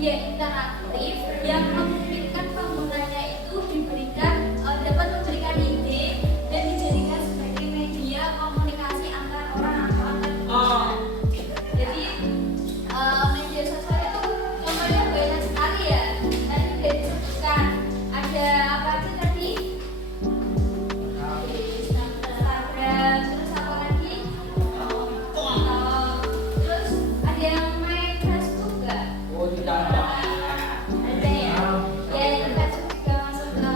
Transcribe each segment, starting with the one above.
media interaktif yang memungkinkan penggunanya itu dapat memberikan ide dan dijadikan sebagai media komunikasi antar orang atau antar kelompok. Jadi media sosial itu contohnya banyak sekali ya. Tadi sudah disebutkan ada apa aja tadi? Instagram, terus apa lagi? Terus ada yang main Facebook nggak? Oh, tidak ada. Ada ya? Ya, itu Facebook juga masuk ke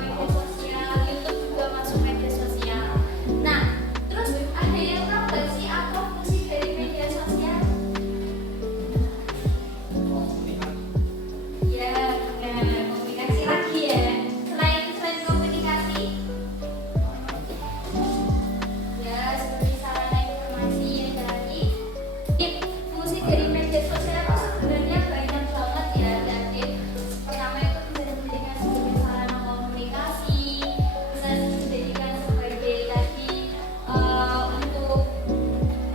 media sosial, YouTube juga masuk media sosial. Nah, terus ada yang tahu nggak sih apa fungsi dari media sosial? Ya, benar, komunikasi lagi ya. Selain komunikasi, ya seperti sarana informasi yang tadi. Fungsi dari media sosial itu sebenarnya banyak banget ya, David. Pertama itu bisa dijadikan sebagai sarana komunikasi, bisa dijadikan sebagai tadi untuk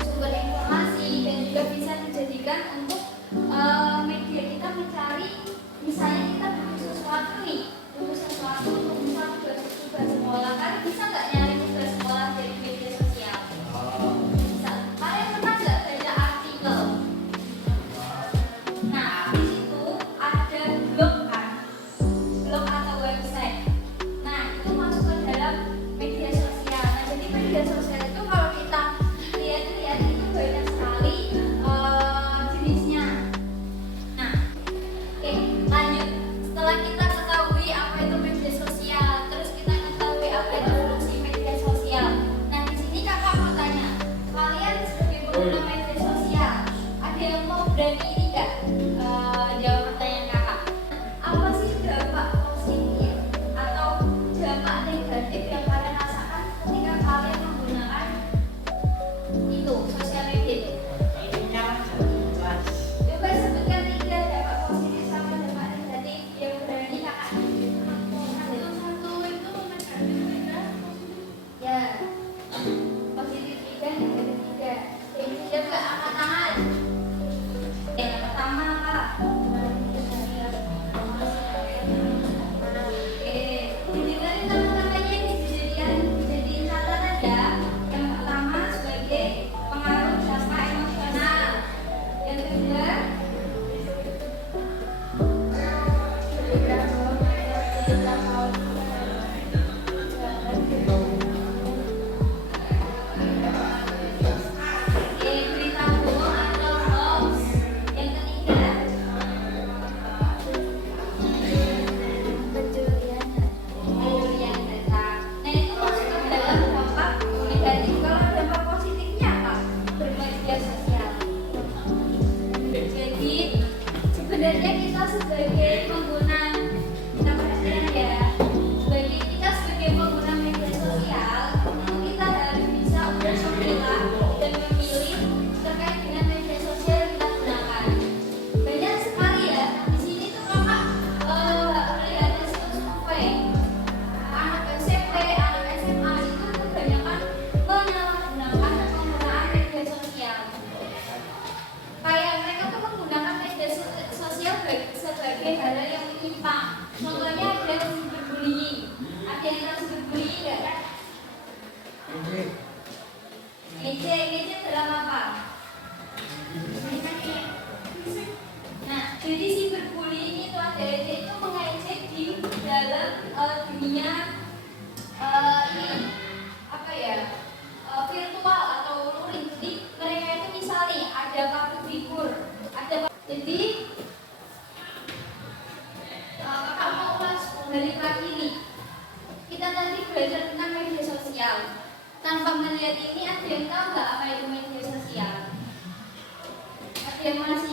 sumber informasi, dan juga bisa dijadikan untuk media kita mencari, misalnya kita butuh sesuatu untuk misal tugas sekolah, kan bisa nggak nyari tugas sekolah dari media sosial? Bisa. Kalian pernah nggak baca artikel? Nah, di situ ada blog kan, blog atau website. Nah, itu masuk ke dalam media sosial. Nah, jadi media sosial itu kalau kita lihat-lihat itu banyak sekali jenisnya. Nah, oke, lanjut. Setelah kita ketahui apa itu media sosial, terus kita ketahui apa itu fungsi media sosial. Nah, di sini kakak mau tanya, kalian sebagai pengguna media sosial, ada yang mau berani ini nggak jawab pertanyaan kakak? Apa sih dampak positif atau dampak negatif yang kalian rasakan ketika kalian menggunakan itu sosial media? Coba sebutkan 3 dampak positif sama dampak negatif yang berani kakak. Satu itu negatif, ya. Positif 3, negatif 3. Siap nggak? Angkat tangan. Yang pertama apa? Oke, didengarin teman-temannya, dijadiin catatan ya. Yang pertama sebagai pengaruh dampak emosional. Yang kedua berita bohong atau hoax. Yang ketiga pencurian data. Nah, itu masuk ke dalam dampak negatif. Kalau dampak positifnya apa? Bermedia sosial. Jadi sebenarnya kita sebagai pengguna, kita perhatikan ya, kita sebagai pengguna media sosial itu kita harus bisa untuk memilah dan memilih terkait dengan media sosial yang kita gunakan. Banyak sekali ya. Di sini tuh kakak melihat hasil survei anak SMP, anak SMA itu kebanyakan menyalahgunakan penggunaan media sosial. Kayak mereka tuh menggunakan media sosial sebagai hal yang menyimpang. Contohnya ada yang cyberbullying. Ada yang tahu cyberbullying nggak? Ngejek dalam apa? Nah, jadi cyberbullying itu itu mengejek di dalam dunia ini apa ya? Virtual atau luring. Jadi mereka itu misalnya ada public figure, jadi kakak mau ulas balik lagi nih. Kita tadi belajar tentang media sosial. Tanpa melihat ini, ada yang tahu nggak apa itu media sosial? Ada yang masih